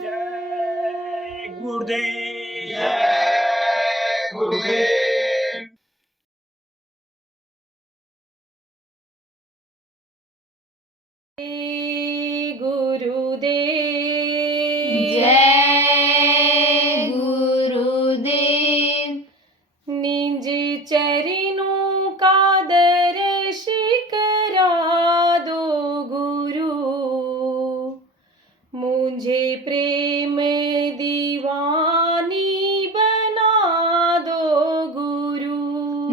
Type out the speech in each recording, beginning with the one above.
जय गुरुदेव। जय गुरुदेव। गुरुदेव जय गुरुदेव। निज चरणों का दर्श करा दो गुरु, मुझे प्रेम दीवानी बना दो गुरु।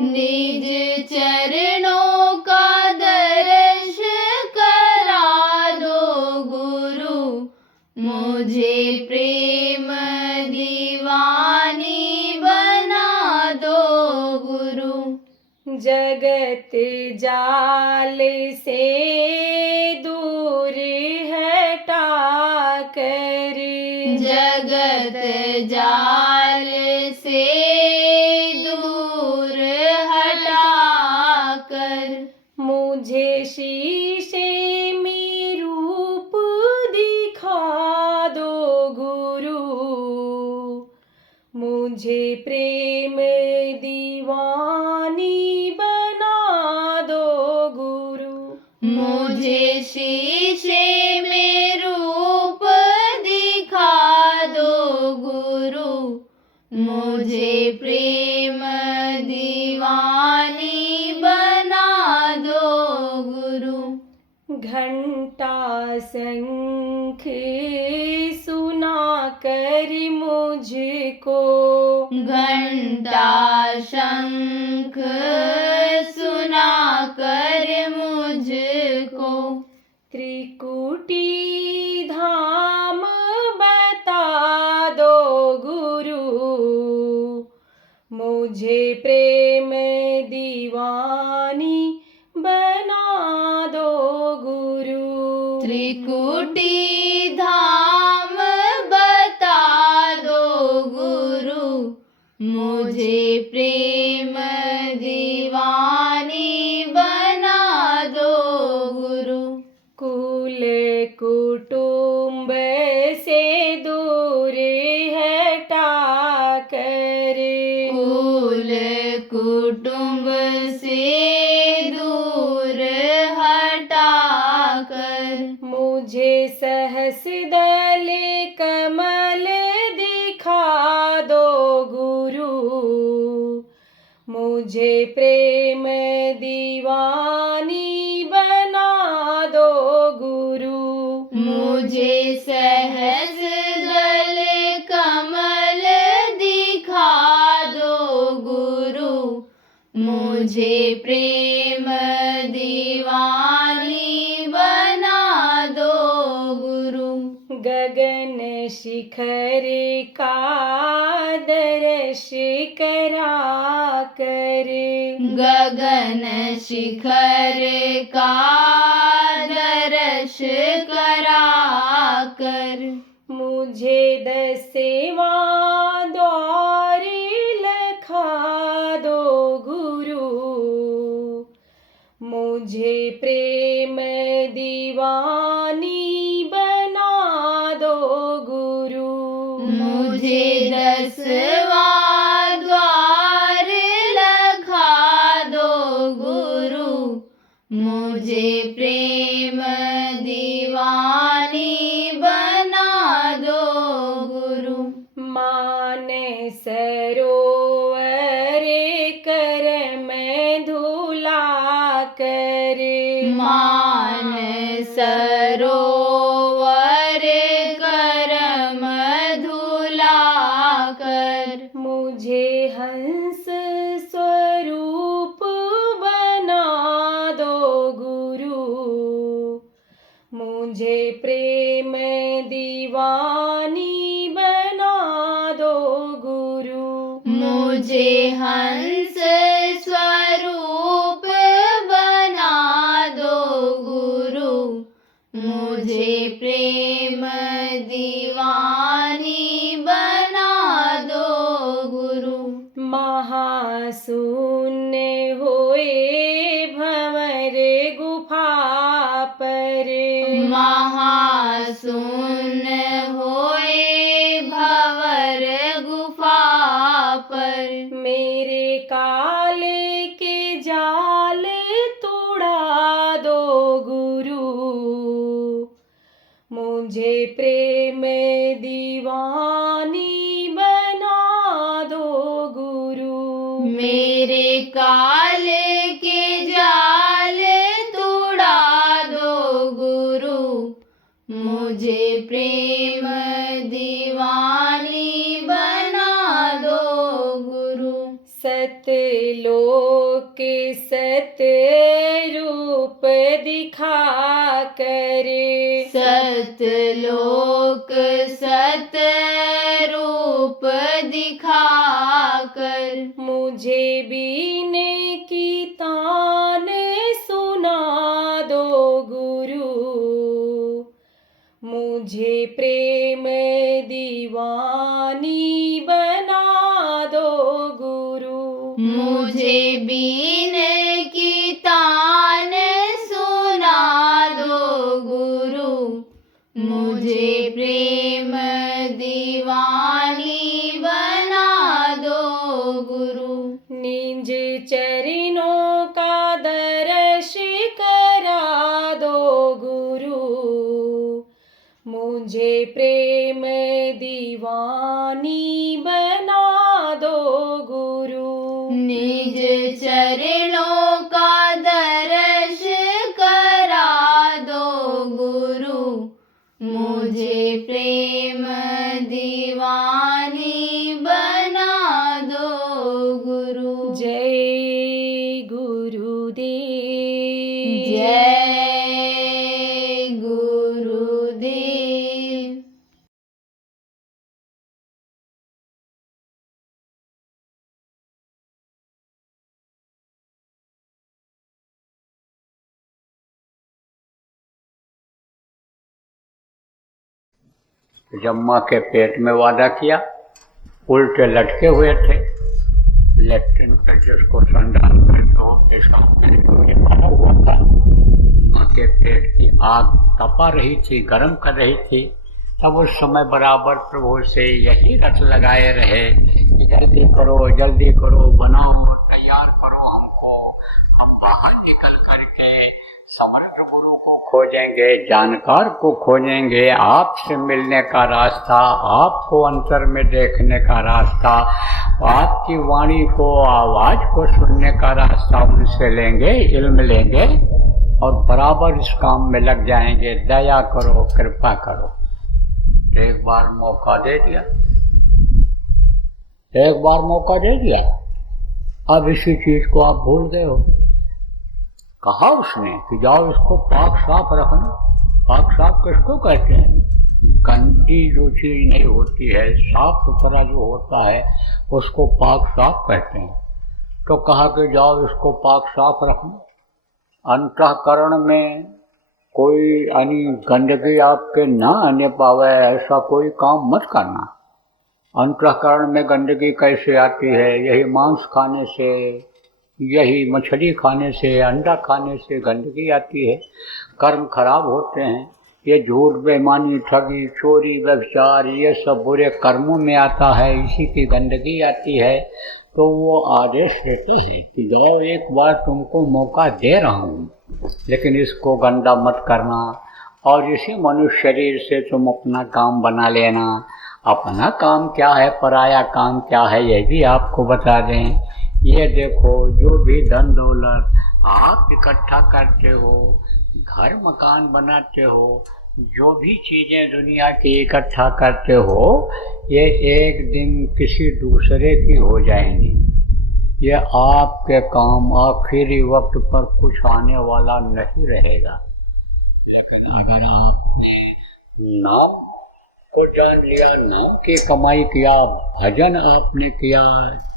निज चरणों का दर्श करा दो गुरु, मुझे प्रेम दीवानी बना दो गुरु। जगत जाल से दूर हटा कर, जगत जाल से दूर हटाकर, मुझे शीशे में रूप दिखा दो गुरु, मुझे प्रेम दीवानी बना दो गुरु। मुझे शीशे में रूप दिखा दो गुरु, मुझे प्रेम दीवानी बना दो गुरु। घंटा शंख सुना कर मुझको, घंटा शंख सुना कर मुझको, त्रिकुटी धाम बता दो गुरु, मुझे प्रेम दीवानी बना दो गुरु। त्रिकुटी धाम बता दो गुरु, मुझे प्रेम दीवानी बना दो गुरु। कुल कुटुंब से दूर हटा कर, कुल कुटुंब से दूर हटाकर, मुझे सहस दल कमल दिखा दो गुरु, मुझे प्रेम दीवानी बना दो गुरु। मुझे सहज दल कमल दिखा दो गुरु, मुझे प्रेम दीवानी बना दो गुरु। गगन शिखर का दर्श करा कर, गगन शिखर का दर्श करा कर, मुझे दसवां द्वार लखा दो गुरु, मुझे प्रेम दीवानी बना दो गुरु। मुझे 10वां द्वार लखा दो गुरु, मुझे प्रेम दीवानी बना दो गुरु। मान सरोवर कर मैं धुला कर, मान सरोवर करम धुला कर, मुझे हंस स्वरूप बना दो गुरु, मुझे प्रेम दीवानी बना दो गुरु। मुझे हंस स्वरूप बना दो गुरु, मुझे प्रेम दीवानी बना दो गुरु। महाशून्य होए भंवर गुफा सुन होए भंवर गुफा पर। मेरे काले के जाल तोड़ा दो गुरु, मुझे प्रेम दीवानी बना दो गुरु। मेरे काले के जाल तोड़ा दो गुरु, मुझे प्रेम दीवानी बना दो गुरु। सतलोक सत रूप दिखा कर, सतलोक सत रूप दिखा कर। मुझे बीने की तान सुना दो गुरु, मुझे प्रेम दीवानी बना दो गुरु। मुझे बीने की तान सुना दो गुरु, मुझे प्रेम दीवानी बना दो गुरु। निज चरणों का दर्श करा दो गुरु, मुझे प्रेम दीवानी बना दो गुरु। निज चरणों का दर्श करा दो गुरु, मुझे प्रेम दीवानी बना दो गुरु। जय गुरुदेव। जय गुरुदेव। जब माँ के पेट में वादा किया, उल्टे लटके हुए थे, लेफ्टिन पर जिसको संडाल बना हुआ था। माँ के पेट की आग तपा रही थी, गर्म कर रही थी। तब उस समय बराबर प्रभु से यही रट लगाए रहे कि जल्दी करो, बनाओ, तैयार करो हमको। हम बाहर निकल करके समर्थ गुरु को खोजेंगे, जानकार को खोजेंगे, आपसे मिलने का रास्ता, आपको अंतर में देखने का रास्ता, आपकी वाणी को, आवाज को सुनने का रास्ता उनसे लेंगे, इल्म लेंगे और बराबर इस काम में लग जाएंगे। दया करो, कृपा करो। एक बार मौका दे दिया, एक बार मौका दे दिया, अब इसी चीज को आप भूल गए हो। कहा उसने कि जाओ इसको पाक साफ रखना। पाक साफ किसको कहते हैं? गंदी जो चीज नहीं होती है, साफ सुथरा जो होता है उसको पाक साफ कहते हैं। तो कहा कि जाओ इसको पाक साफ रखना। अंतःकरण में कोई यानी गंदगी आपके ना आने पावे ऐसा कोई काम मत करना। अंतःकरण में गंदगी कैसे आती है? यही मांस खाने से, यही मछली खाने से, अंडा खाने से गंदगी आती है। कर्म खराब होते हैं। ये झूठ, बेईमानी, ठगी, चोरी, व्यभिचार, ये सब बुरे कर्मों में आता है, इसी की गंदगी आती है। तो वो आदेश देते हैं कि जाओ एक बार तुमको मौका दे रहा हूँ, लेकिन इसको गंदा मत करना और इसी मनुष्य शरीर से तुम अपना काम बना लेना। अपना काम क्या है, पराया काम क्या है, ये भी आपको बता दें। ये देखो, जो भी धन दौलत आप इकट्ठा करते हो, घर मकान बनाते हो, जो भी चीज़ें दुनिया की इकट्ठा करते हो, ये एक दिन किसी दूसरे की हो जाएंगी। ये आपके काम आखिरी वक्त पर कुछ आने वाला नहीं रहेगा। लेकिन अगर आपने नाम को जान लिया, नाम की कमाई किया, भजन आपने किया,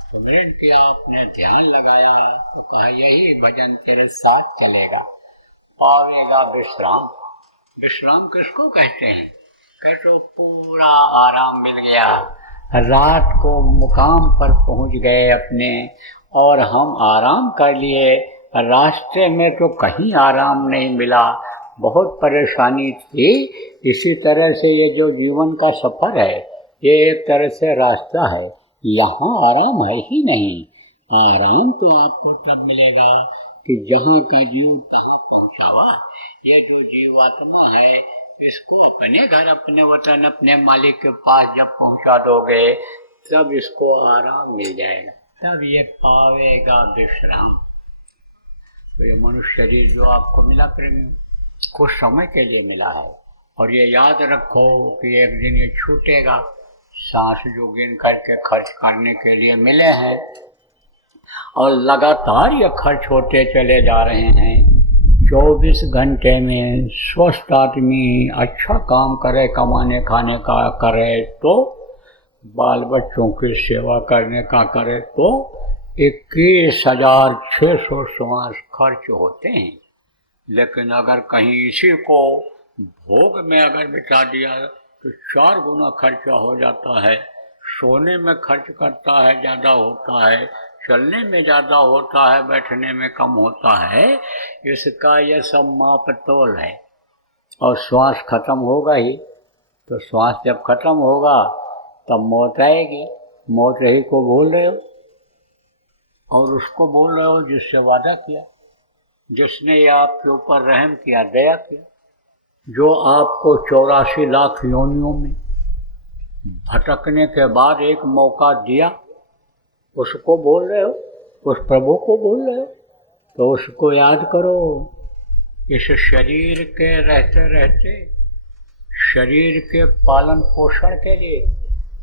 सुमिरन किया, आपने ध्यान लगाया, तो कहा यही भजन तेरे साथ चलेगा, पावेगा विश्राम। विश्राम किसको कहते हैं? कहते पूरा आराम मिल गया, रात को मुकाम पर पहुंच गए अपने, और हम आराम कर लिए। रास्ते में तो कहीं आराम नहीं मिला, बहुत परेशानी थी। इसी तरह से ये जो जीवन का सफ़र है ये एक तरह से रास्ता है। यहाँ आराम है ही नहीं। आराम तो आपको तब मिलेगा कि जहाँ का जीव तहाँ पहुँचावा। ये जो जीवात्मा है इसको अपने घर, अपने वतन, अपने मालिक के पास जब पहुँचा दोगे तब इसको आराम मिल जाएगा, तब ये पावेगा विश्राम। तो ये मनुष्य शरीर जो आपको मिला प्रेमी, कुछ समय के लिए मिला है, और ये याद रखो कि एक दिन ये छूटेगा। सांस जो गिन करके खर्च करने के लिए मिले हैं और लगातार ये खर्च होते चले जा रहे हैं। 24 घंटे में स्वस्थ आदमी अच्छा काम करे, कमाने खाने का करे तो, बाल बच्चों की सेवा करने का करे तो 21,600 श्वास खर्च होते हैं। लेकिन अगर कहीं इसी को भोग में अगर बिता दिया तो 4 गुना खर्चा हो जाता है। सोने में खर्च करता है ज़्यादा होता है, चलने में ज़्यादा होता है, बैठने में कम होता है। इसका यह सब माप तोल है। और श्वास खत्म होगा ही, तो श्वास जब खत्म होगा तब मौत आएगी। मौत रही को बोल रहे हो, और उसको बोल रहे हो जिससे वादा किया, जिसने ये आपके ऊपर रहम किया, दया किया, जो आपको 84 लाख योनियों में भटकने के बाद एक मौका दिया, उसको बोल रहे हो, उस प्रभु को बोल रहे हो, तो उसको याद करो। इस शरीर के रहते रहते, शरीर के पालन पोषण के लिए,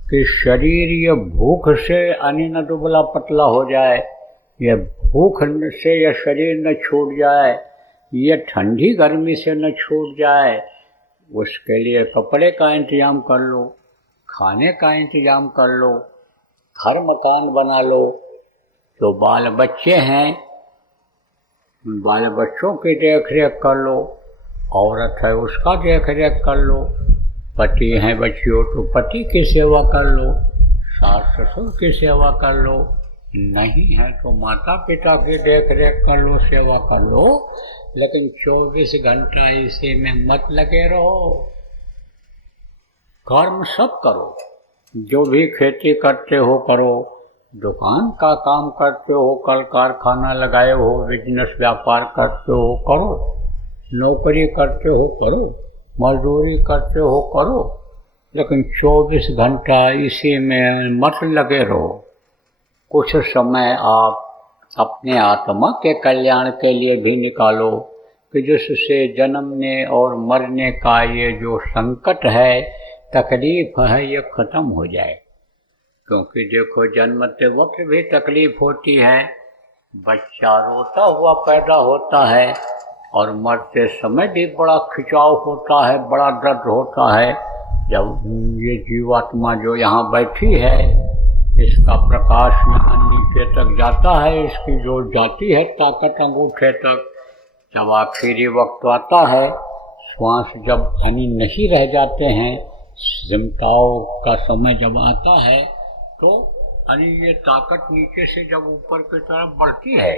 कि शरीर ये भूख से अनि न दुबला पतला हो जाए, ये भूख से यह शरीर न छूट जाए, ये ठंडी गर्मी से न छूट जाए, उसके लिए कपड़े का इंतजाम कर लो, खाने का इंतजाम कर लो, घर मकान बना लो। जो बाल बच्चे हैं उन बाल बच्चों की देख रेख कर लो, औरत है उसका देख रेख कर लो, पति हैं बच्चियों तो पति की सेवा कर लो, सास ससुर की सेवा कर लो, नहीं है तो माता पिता की देख रेख कर लो, सेवा कर लो। लेकिन 24 घंटा इसी में मत लगे रहो। कर्म सब करो, जो भी खेती करते हो करो, दुकान का काम करते हो, कल कारखाना लगाए हो, बिजनेस व्यापार करते हो करो, नौकरी करते हो करो, मजदूरी करते हो करो, लेकिन 24 घंटा इसी में मत लगे रहो। कुछ समय आप अपने आत्मा के कल्याण के लिए भी निकालो, कि जिससे जन्मने और मरने का ये जो संकट है, तकलीफ है, ये ख़त्म हो जाए। क्योंकि देखो जन्मते वक्त भी तकलीफ होती है, बच्चा रोता हुआ पैदा होता है, और मरते समय भी बड़ा खिंचाव होता है, बड़ा दर्द होता है। जब ये जीवात्मा जो यहाँ बैठी है, इसका प्रकाश यहाँ नीचे तक जाता है, इसकी जो जाती है ताकत अंगूठे तक, जब आखिरी वक्त आता है, श्वास जब यानी नहीं रह जाते हैं, सिमटाव का समय जब आता है, तो यानी ये ताकत नीचे से जब ऊपर की तरफ बढ़ती है,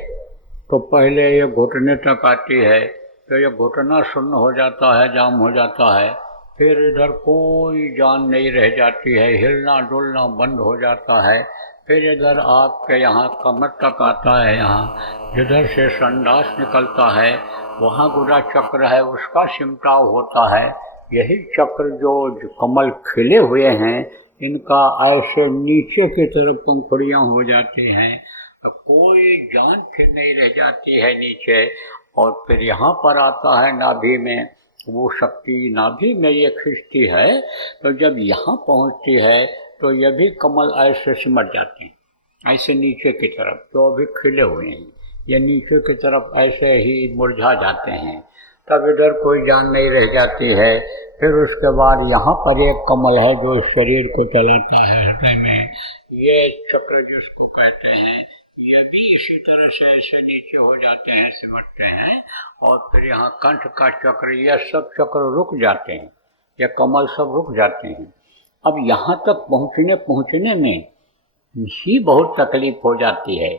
तो पहले ये घुटने तक आती है, तो ये घुटना शून्य हो जाता है, जाम हो जाता है, फिर इधर कोई जान नहीं रह जाती है, हिलना डुलना बंद हो जाता है, फिर इधर आपके यहाँ कमर तक आता है, यहाँ जिधर से संडास निकलता है वहाँ गुदा चक्र है, उसका सिमटाव होता है। यही चक्र जो कमल खिले हुए हैं, इनका ऐसे नीचे की तरफ पंखुड़ियाँ हो जाती हैं, कोई जान फिर नहीं रह जाती है नीचे, और फिर यहाँ पर आता है नाभि में, वो शक्ति नाभि में ये खींचती है, तो जब यहाँ पहुँचती है तो ये भी कमल ऐसे सिमट जाते हैं, ऐसे नीचे की तरफ जो अभी खिले हुए हैं, ये नीचे की तरफ ऐसे ही मुरझा जाते हैं, तब इधर कोई जान नहीं रह जाती है। फिर उसके बाद यहाँ पर एक कमल है जो शरीर को चलाता है हृदय में, ये चक्र जिसको कहते हैं, ये भी इसी तरह से ऐसे नीचे हो जाते हैं, सिमटते हैं, और फिर यहाँ कंठ का चक्र, ये सब चक्र रुक जाते हैं, ये कमल सब रुक जाते हैं। अब यहाँ तक पहुँचने में ही बहुत तकलीफ हो जाती है,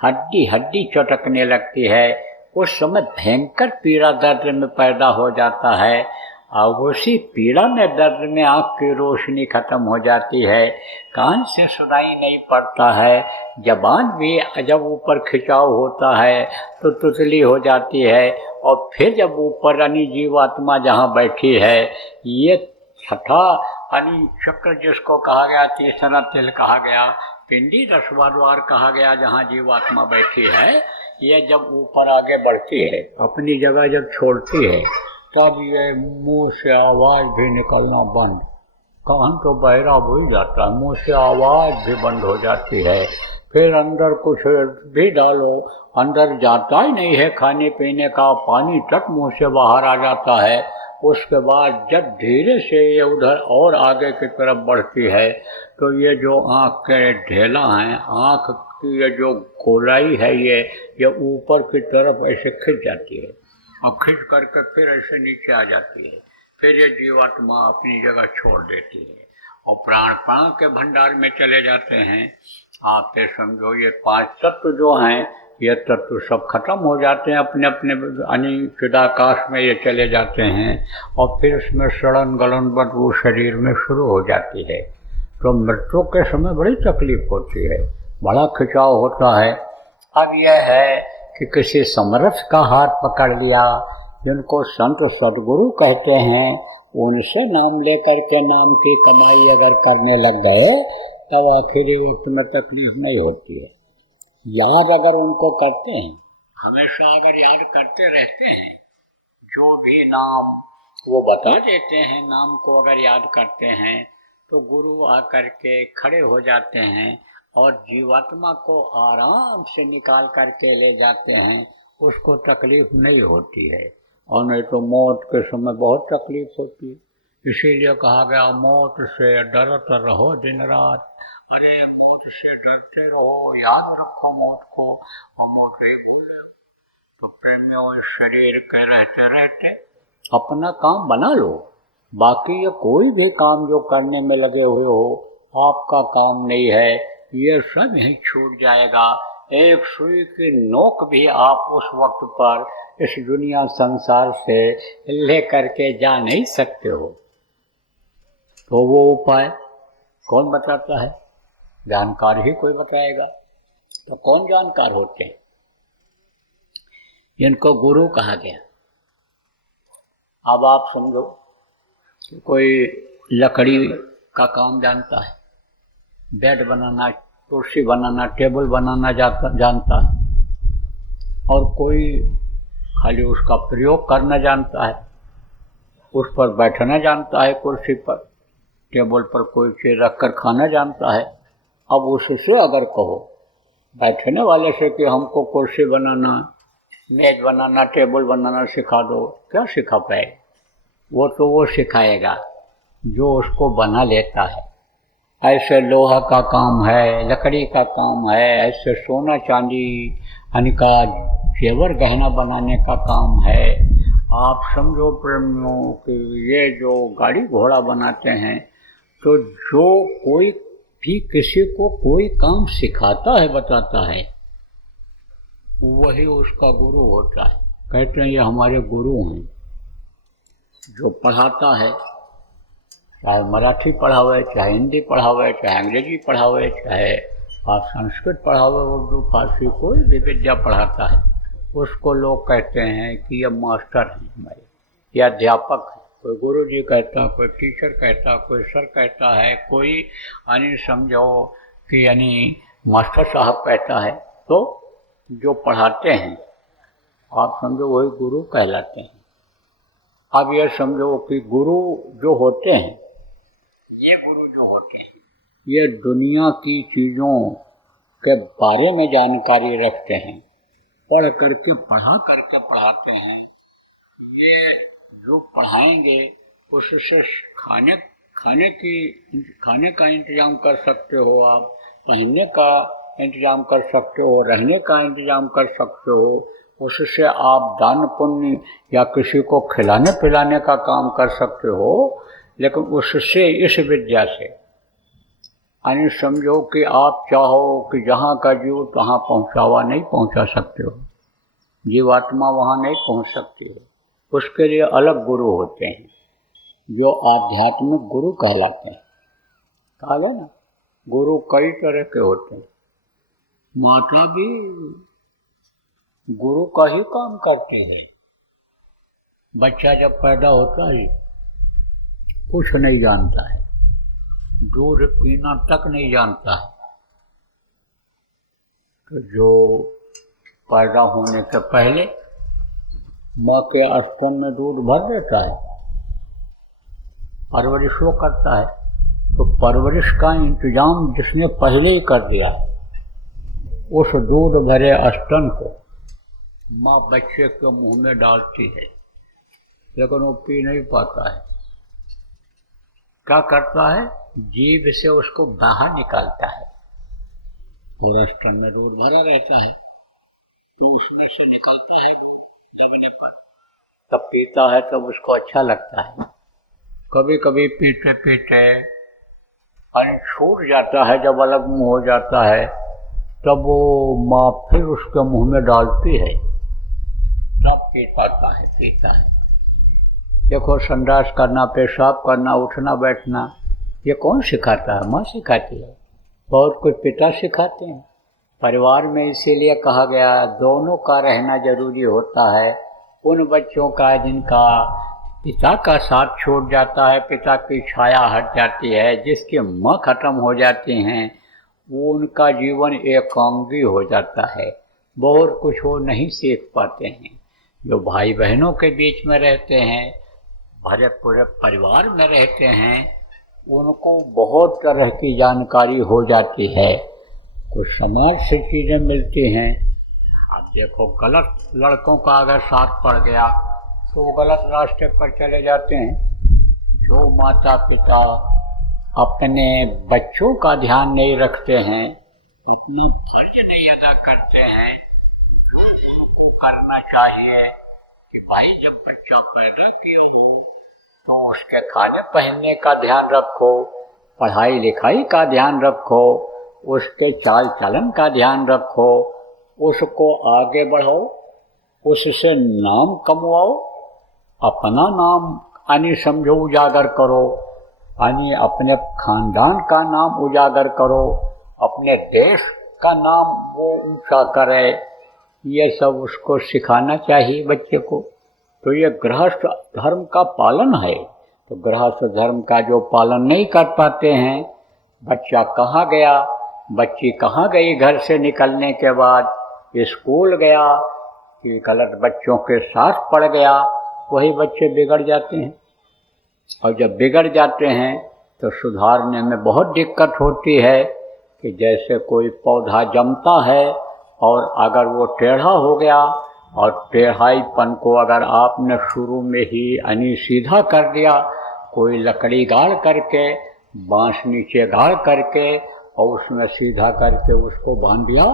हड्डी हड्डी चटकने लगती है, उस समय भयंकर पीड़ा दर्द में पैदा हो जाता है, और उसी पीड़ा में दर्द में आँख की रोशनी खत्म हो जाती है, कान से सुनाई नहीं पड़ता है, जबान भी जब ऊपर खिंचाव होता है तो तुतली हो जाती है, और फिर जब ऊपर यानी जीवात्मा जहाँ बैठी है, ये छठा यानी चक्र जिसको कहा गया, तीसरा तिल कहा गया, पिंडी दसवां द्वार कहा गया, जहाँ जीवात्मा बैठी है, ये जब ऊपर आगे बढ़ती है, अपनी जगह जब छोड़ती है, तब ये मुंह से आवाज़ भी निकलना बंद, कान तो बहरा हो ही जाता है, मुंह से आवाज़ भी बंद हो जाती है। फिर अंदर कुछ भी डालो, अंदर जाता ही नहीं है, खाने पीने का पानी तक मुंह से बाहर आ जाता है। उसके बाद जब धीरे से ये उधर और आगे की तरफ बढ़ती है, तो ये जो आँख के ढेला हैं, आँख की ये जो गोलाई है, ये ऊपर की तरफ ऐसे खिंच जाती है, और खिंच करके फिर ऐसे नीचे आ जाती है। फिर ये जीवात्मा अपनी जगह छोड़ देती है, और प्राण के भंडार में चले जाते हैं। आप ये समझो, ये 5 तत्व जो हैं, ये तत्व सब खत्म हो जाते हैं, अपने अपने चिदाकाश में ये चले जाते हैं, और फिर इसमें सड़न गलन बदबू शरीर में शुरू हो जाती है। तो मृत्यु के समय बड़ी तकलीफ होती है, बड़ा खिंचाव होता है। अब यह है कि किसी समर्थ का हाथ पकड़ लिया, जिनको संत सदगुरु कहते हैं, उनसे नाम लेकर के नाम की कमाई अगर करने लग गए, तब आखिरी उसमें तकलीफ नहीं होती है। याद अगर उनको करते हैं, हमेशा अगर याद करते रहते हैं, जो भी नाम वो बता देते हैं, नाम को अगर याद करते हैं, तो गुरु आकर के खड़े हो जाते हैं और जीवात्मा को आराम से निकाल करके ले जाते हैं, उसको तकलीफ नहीं होती है। और नहीं तो मौत के समय बहुत तकलीफ होती है, इसीलिए कहा गया मौत से डरते रहो दिन रात। अरे मौत से डरते रहो, याद रखो मौत को, और मौत ही बोले तो प्रेमियों शरीर के रहते रहते अपना काम बना लो। बाकी ये कोई भी काम जो करने में लगे हुए हो, आपका काम नहीं है, ये सब ही छूट जाएगा। एक सुई की नोक भी आप उस वक्त पर इस दुनिया संसार से ले करके जा नहीं सकते हो। तो वो उपाय कौन बताता है? जानकार ही कोई बताएगा। तो कौन जानकार होते हैं? इनको गुरु कहा गया। अब आप समझो कि कोई लकड़ी का काम जानता है, बेड बनाना, कुर्सी बनाना, टेबल बनाना जानता है, और कोई खाली उसका प्रयोग करना जानता है, उस पर बैठना जानता है, कुर्सी पर टेबल पर कोई चीज़ रख कर खाना जानता है। अब उससे अगर कहो बैठने वाले से कि हमको कुर्सी बनाना, मेज बनाना, टेबल बनाना सिखा दो, क्या सिखा पाए? वो तो वो सिखाएगा जो उसको बना लेता है। ऐसे लोहा का काम है, लकड़ी का काम है, ऐसे सोना चांदी का जेवर गहना बनाने का काम है। आप समझो प्रेमियों कि ये जो गाड़ी घोड़ा बनाते हैं, तो जो कोई भी किसी को कोई काम सिखाता है, बताता है, वही उसका गुरु होता है। कहते हैं ये हमारे गुरु हैं। जो पढ़ाता है, चाहे मराठी पढ़ावे, चाहे हिंदी पढ़ावे, चाहे अंग्रेजी पढ़ावे, चाहे आप संस्कृत पढ़ावे, उर्दू, फारसी, कोई भी विद्या पढ़ाता है, उसको लोग कहते हैं कि ये मास्टर हैं हमारे, या अध्यापक है। कोई गुरु जी कहता, कोई टीचर कहता, कोई सर कहता है, कोई यानी समझो कि यानी मास्टर साहब कहता है। तो जो पढ़ाते हैं आप समझो वही गुरु कहलाते हैं। अब ये समझो कि गुरु जो होते हैं, ये गुरु जो होते हैं, ये दुनिया की चीज़ों के बारे में जानकारी रखते हैं, पढ़ करके पढ़ा करके पढ़ाते हैं। ये जो पढ़ाएंगे उससे खाने का इंतजाम कर सकते हो आप, पहनने का इंतजाम कर सकते हो, रहने का इंतजाम कर सकते हो। उससे आप दान पुण्य या किसी को खिलाने पिलाने का काम कर सकते हो। लेकिन उससे, इस विद्या से यानी समझो कि आप चाहो कि जहाँ का जीव तहाँ पहुँचावा नहीं पहुँचा सकते हो। जीवात्मा वहाँ नहीं पहुँच सकती है। उसके लिए अलग गुरु होते हैं जो आध्यात्मिक गुरु कहलाते हैं। कहा गया ना, गुरु कई तरह के होते हैं। माता भी गुरु का ही काम करती है। बच्चा जब पैदा होता है कुछ नहीं जानता है, दूध पीना तक नहीं जानता है, तो जो पैदा होने के पहले माँ के स्तन में दूध भर देता है, परवरिश वो करता है। तो परवरिश का इंतजाम जिसने पहले ही कर दिया, उस दूध भरे स्तन को माँ बच्चे के मुंह में डालती है, लेकिन वो पी नहीं पाता है। क्या करता है, जीभ से उसको बाहर निकालता है। पूरा स्तन में दूध भरा रहता है, तो उसमें से निकलता है दूध दबने पर, तब पीता है, तब उसको अच्छा लगता है। कभी कभी पीते पीते पानी छूट जाता है, जब अलग मुंह हो जाता है, तब वो माँ फिर उसके मुंह में डालती है, तब पीता है। देखो, संडास करना, पेशाब करना, उठना बैठना, ये कौन सिखाता है? माँ सिखाती है। बहुत कुछ पिता सिखाते हैं। परिवार में इसीलिए कहा गया दोनों का रहना जरूरी होता है। उन बच्चों का जिनका पिता का साथ छूट जाता है, पिता की छाया हट जाती है, जिसकी माँ खत्म हो जाती हैं, वो उनका जीवन एकांगी हो जाता है। बहुत कुछ वो नहीं सीख पाते हैं। जो भाई बहनों के बीच में रहते हैं, भरे पूरे परिवार में रहते हैं, उनको बहुत तरह की जानकारी हो जाती है। कुछ समाज से चीज़ें मिलती हैं। आप देखो, गलत लड़कों का अगर साथ पड़ गया तो वो गलत रास्ते पर चले जाते हैं। जो माता पिता अपने बच्चों का ध्यान नहीं रखते हैं, अपना फर्ज नहीं अदा करते हैं, उनको करना चाहिए कि भाई जब बच्चा पैदा किया हो तो उसके खाने पहनने का ध्यान रखो, पढ़ाई लिखाई का ध्यान रखो, उसके चाल चलन का ध्यान रखो, उसको आगे बढ़ाओ, उससे नाम कमवाओ, अपना नाम यानी समझो उजागर करो, यानी अपने खानदान का नाम उजागर करो, अपने देश का नाम वो ऊंचा करे। ये सब उसको सिखाना चाहिए बच्चे को। तो ये गृहस्थ धर्म का पालन है। तो गृहस्थ धर्म का जो पालन नहीं कर पाते हैं, बच्चा कहाँ गया, बच्ची कहाँ गई घर से निकलने के बाद, स्कूल गया कि गलत बच्चों के साथ पड़ गया, वही बच्चे बिगड़ जाते हैं। और जब बिगड़ जाते हैं तो सुधारने में बहुत दिक्कत होती है। कि जैसे कोई पौधा जमता है और अगर वो टेढ़ा हो गया, और टेढ़ाईपन को अगर आपने शुरू में ही यानी सीधा कर दिया, कोई लकड़ी गाड़ करके, बांस नीचे गाड़ करके और उसमें सीधा करके उसको बांध दिया,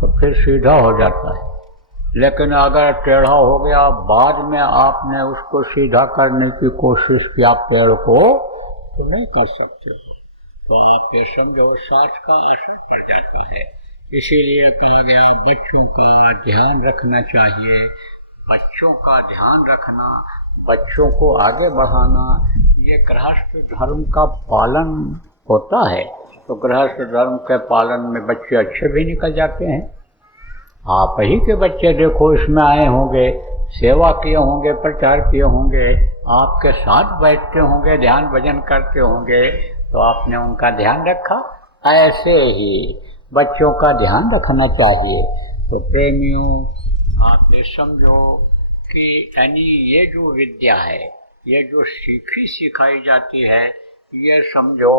तो फिर सीधा हो जाता है। लेकिन अगर टेढ़ा हो गया, बाद में आपने उसको सीधा करने की कोशिश किया पेड़ को, तो नहीं कर सकते हो। तो आप ये समझो, साथ का असर पड़ जाता है। इसीलिए कहा गया बच्चों का ध्यान रखना चाहिए। बच्चों का ध्यान रखना, बच्चों को आगे बढ़ाना, ये गृहस्थ धर्म का पालन होता है। तो गृहस्थ धर्म के पालन में बच्चे अच्छे भी निकल जाते हैं। आप ही के बच्चे देखो, इसमें आए होंगे, सेवा किए होंगे, प्रचार किए होंगे, आपके साथ बैठते होंगे, ध्यान भजन करते होंगे, तो आपने उनका ध्यान रखा। ऐसे ही बच्चों का ध्यान रखना चाहिए। तो प्रेमियों, आप ये समझो कि यानी ये जो विद्या है, ये जो सिखाई जाती है, ये समझो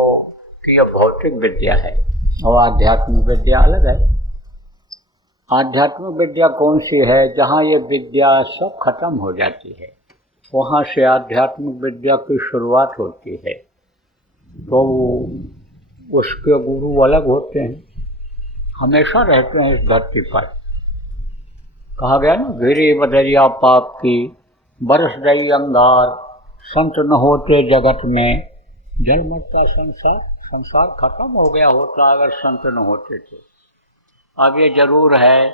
कि ये भौतिक विद्या है और आध्यात्मिक विद्या अलग है। आध्यात्मिक विद्या कौन सी है? जहाँ ये विद्या सब खत्म हो जाती है, वहाँ से आध्यात्मिक विद्या की शुरुआत होती है। तो उसके गुरु अलग होते हैं, हमेशा रहते हैं इस धरती पर। कहा गया ना, गिरी बदरिया पाप की, बरस गई अंगार, संत न होते जगत में, जल मरता संसार। संसार खत्म हो गया होता अगर संत न होते थे। अब ये जरूर है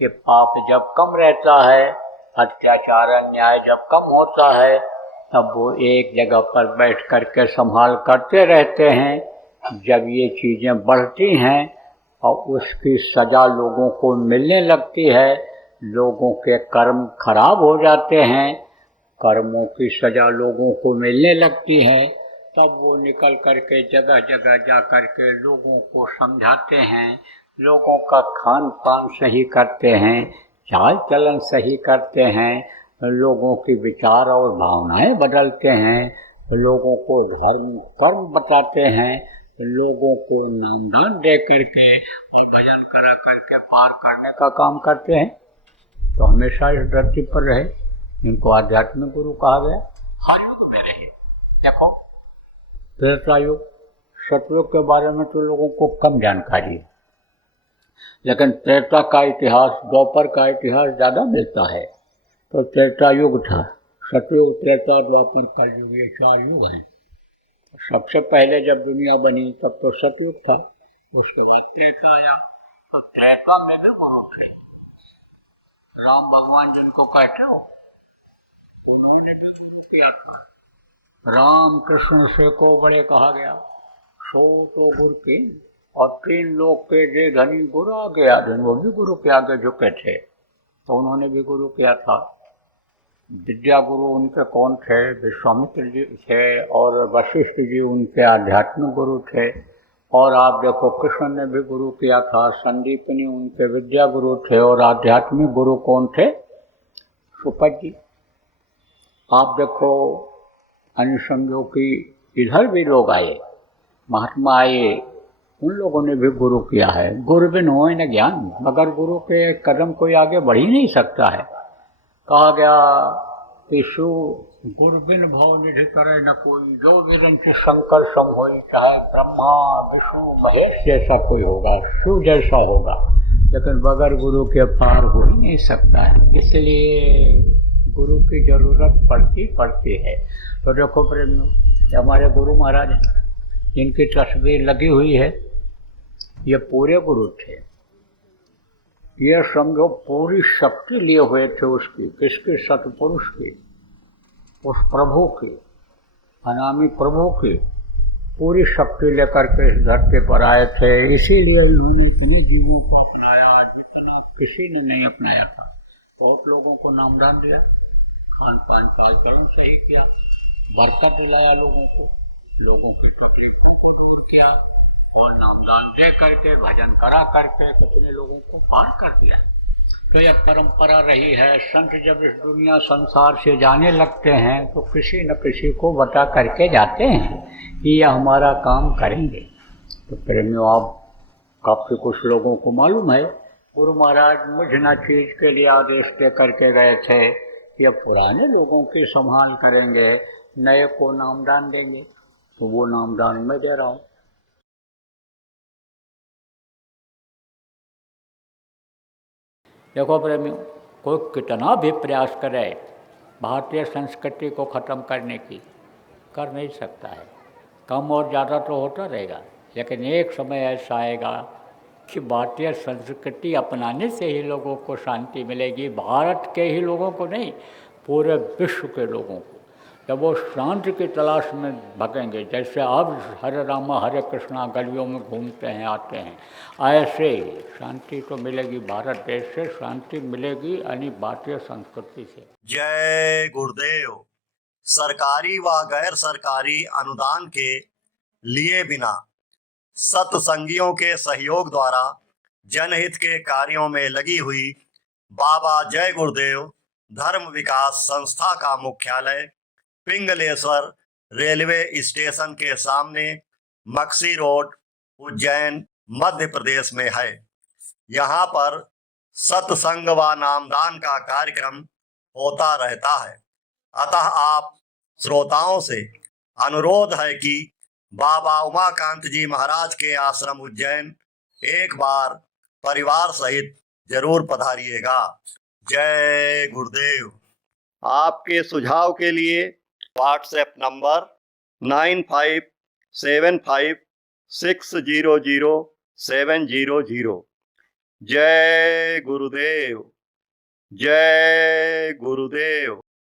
कि पाप जब कम रहता है, अत्याचार अन्याय जब कम होता है, तब वो एक जगह पर बैठ कर के संभाल करते रहते हैं। जब ये चीज़ें बढ़ती हैं और उसकी सज़ा लोगों को मिलने लगती है, लोगों के कर्म खराब हो जाते हैं, कर्मों की सज़ा लोगों को मिलने लगती है, तब वो निकल कर के जगह जगह जा कर के लोगों को समझाते हैं, लोगों का खान पान सही करते हैं, चाल चलन सही करते हैं, लोगों की विचार और भावनाएं बदलते हैं, लोगों को धर्म कर्म बताते हैं, लोगों को नामदान दे करके भजन करा करके पार करने का काम करते हैं। तो हमेशा इस धरती पर रहे, इनको आध्यात्मिक गुरु कहा गया। हर युग में रहे। देखो, त्रेतायुग सतयुग के बारे में तो लोगों को कम जानकारी है, लेकिन त्रेता का इतिहास, द्वापर का इतिहास ज़्यादा मिलता है। तो त्रेतायुग था, सतयुग, त्रेता, द्वापर, कलयुग, ये 4 युग हैं। सबसे पहले जब दुनिया बनी तब तो सतयुग था, उसके बाद त्रेता आया। तो त्रेता में भी गुरु थे। राम भगवान जिनको कहते हो, उन्होंने भी गुरु किया था। राम कृष्ण से को बड़े कहा गया, सो तो गुरु के, और 3 लोग के जे धनी गुरु आ गया, वो भी गुरु के आगे झुके थे, तो उन्होंने भी गुरु किया था। विद्या गुरु उनके कौन थे? विश्वामित्र जी थे, और वशिष्ठ जी उनके आध्यात्मिक गुरु थे। और आप देखो, कृष्ण ने भी गुरु किया था, संदीपनी उनके विद्या गुरु थे, और आध्यात्मिक गुरु कौन थे? सुपत जी। आप देखो, अनुसंगों की इधर भी लोग आए, महात्मा आए, उन लोगों ने भी गुरु किया है। गुरु बिन होए न ज्ञान, मगर गुरु के कदम कोई आगे बढ़ ही नहीं सकता है। कहा गया कि सु गुरु बिन भव निधि करे न कोई, जो विरंची शंकर सम होई, चाहे ब्रह्मा विष्णु महेश जैसा कोई होगा, शिव जैसा होगा, लेकिन बगैर गुरु के पार हो ही नहीं सकता है। इसलिए गुरु की जरूरत पड़ती है। तो देखो प्रेमियों, हमारे गुरु महाराज हैं, जिनकी तस्वीर लगी हुई है, ये पूरे गुरु थे। ये समझो पूरी शक्ति लिए हुए थे उसकी, किसकी? सतपुरुष की, उस प्रभु की, अनामी प्रभु की पूरी शक्ति लेकर के इस धरती पर आए थे। इसीलिए उन्होंने इतने जीवों को अपनाया, जितना किसी ने नहीं अपनाया था। बहुत लोगों को नामदान दिया, खान पान चाल चलन सही किया, बरकत दिलाया लोगों को, लोगों की तकलीफों को दूर किया, और नामदान दे करके भजन करा करके कितने लोगों को पार कर दिया। तो यह परंपरा रही है। संत जब इस दुनिया संसार से जाने लगते हैं तो किसी न किसी को बता करके जाते हैं कि यह हमारा काम करेंगे। तो प्रेमियों, आप काफ़ी कुछ लोगों को मालूम है, गुरु महाराज मुझ न चीज़ के लिए आदेश दे करके गए थे, यह पुराने लोगों की संभाल करेंगे, नए को नामदान देंगे। तो वो नामदान मैं दे रहा हूँ। देखो प्रेमियों, कोई कितना भी प्रयास करे भारतीय संस्कृति को ख़त्म करने की, कर नहीं सकता है। कम और ज़्यादा तो होता रहेगा, लेकिन एक समय ऐसा आएगा कि भारतीय संस्कृति अपनाने से ही लोगों को शांति मिलेगी। भारत के ही लोगों को नहीं, पूरे विश्व के लोगों को। जब वो शांति की तलाश में भगेंगे, जैसे अब हरे रामा हरे कृष्णा गलियों में घूमते हैं, आते हैं, ऐसे ही शांति तो मिलेगी। भारत देश से शांति मिलेगी, यानी भारतीय संस्कृति से। जय गुरुदेव। सरकारी व गैर सरकारी अनुदान के लिए बिना सत्संगियों के सहयोग द्वारा जनहित के कार्यों में लगी हुई बाबा जय गुरुदेव धर्म विकास संस्था का मुख्यालय पिंगलेश्वर रेलवे स्टेशन के सामने मक्सी रोड, उज्जैन, मध्य प्रदेश में है। यहाँ पर सत्संग व नामदान का कार्यक्रम होता रहता है। अतः आप श्रोताओं से अनुरोध है कि बाबा उमाकांत जी महाराज के आश्रम उज्जैन एक बार परिवार सहित जरूर पधारिएगा। जय गुरुदेव। आपके सुझाव के लिए व्हाट्सएप नंबर 9575600700 जय गुरुदेव, जय गुरुदेव।